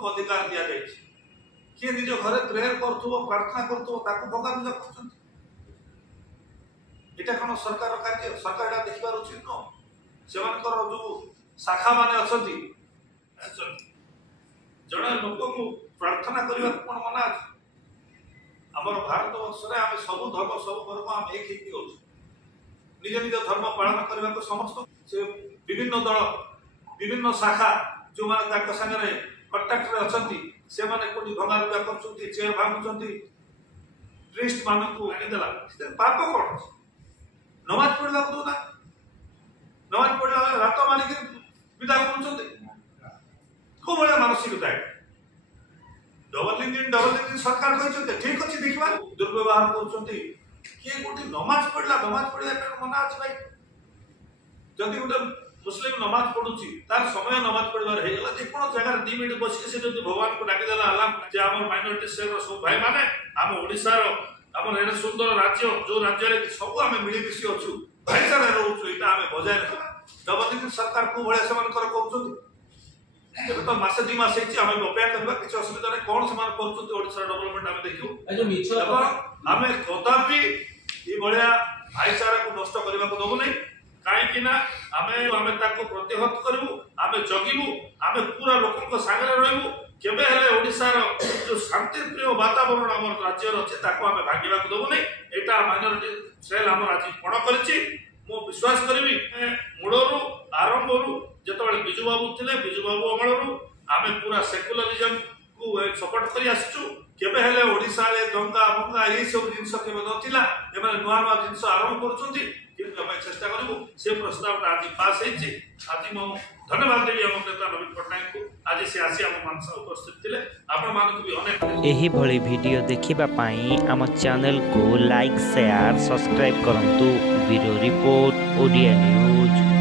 को अधिकार दि जाए किए निज घर प्रेयर कर प्रार्थना कर भगा पूजा कर कौन सरकार कार्य सरकार यहाँ देखिबार उचित नुह से जो शाखा मान अच्छा जड़े लोक को प्रार्थना करने को कौन मना आमर भारत वर्ष में आम सब धर्म सब वर्ग आम एक निज निज धर्म पालन करने को समस्त से विभिन्न दल विभिन्न शाखा जो मैंने सागर कंटाक्ट अच्छा से कोई भंगा रुजा कर चेयर भांगुंट प्रिस्ट मान को आनीदेला पाप कौन नमाज पढ़ला दौना नमाज पढ़ला रात मानिक विदा कर कौ भाया मानसिकता है डबल इंजिन सरकार कहते ठीक अच्छे देखा दुर्व्यवहार कर किए गोटे नमाज पढ़ा मना अच्छे भाई जदि गोटे मुस्लिम नमाज पढ़ुची तार समय नमाज पढ़वार होगा जेको जगह 2 मिनट बस से भगवान को डाकिदेला आलाम जे आम माइनॉरिटी सेल सब भाई मैंने आम ओडिशार आम एडे सुंदर राज्य जो राज्य सब आम मिलमिशी अच्छु भाईचारा रोचु यहाँ आम बजाय रखा डबल इंजिन सरकार को भाया से कहते तो मासे 2 मास आम अपेक्षा करवा किसी असुविधा नहीं कौन से कर डेवलपमेंट आम देखू आम कदापि ये भाईचारा को नष्ट करने को दबू नहीं कहीं आमे प्रतिहत करू आमे जगिबू आमे पूरा लोक सागर रहबू केबे हेले ओडिशार जो शांति प्रिय वातावरण आम राज्य अच्छे आमे भांगा दबू नहीं एटा माइनॉरिटी सेल आम आज पण करिछि मो विश्वास करी मूलरू आरंभरू जिते बिजू बाबू थे बिजू बाबू अमलू आमे पूरा सेकुलरिज्म को सपोर्ट कर आसचु केबे हेले ओडिशा रे दंगा भंगा ये सब जिनस केबे नथिला एमाने नुआ नुआ जिनस आरंभ करूछंती किंतु हम चेष्टा करू से प्रस्ताव आज पास होइछि आज मो धन्यवाद देवी हम नेता नवीन पटनायक को आज से आसी हम मानसा उपस्थित थिले आपण मानक भी अनेक एही भली वीडियो देखिबा पई हम चैनल को लाइक शेयर सब्सक्राइब करंतु ब्यूरो रिपोर्ट ओडिया न्यूज।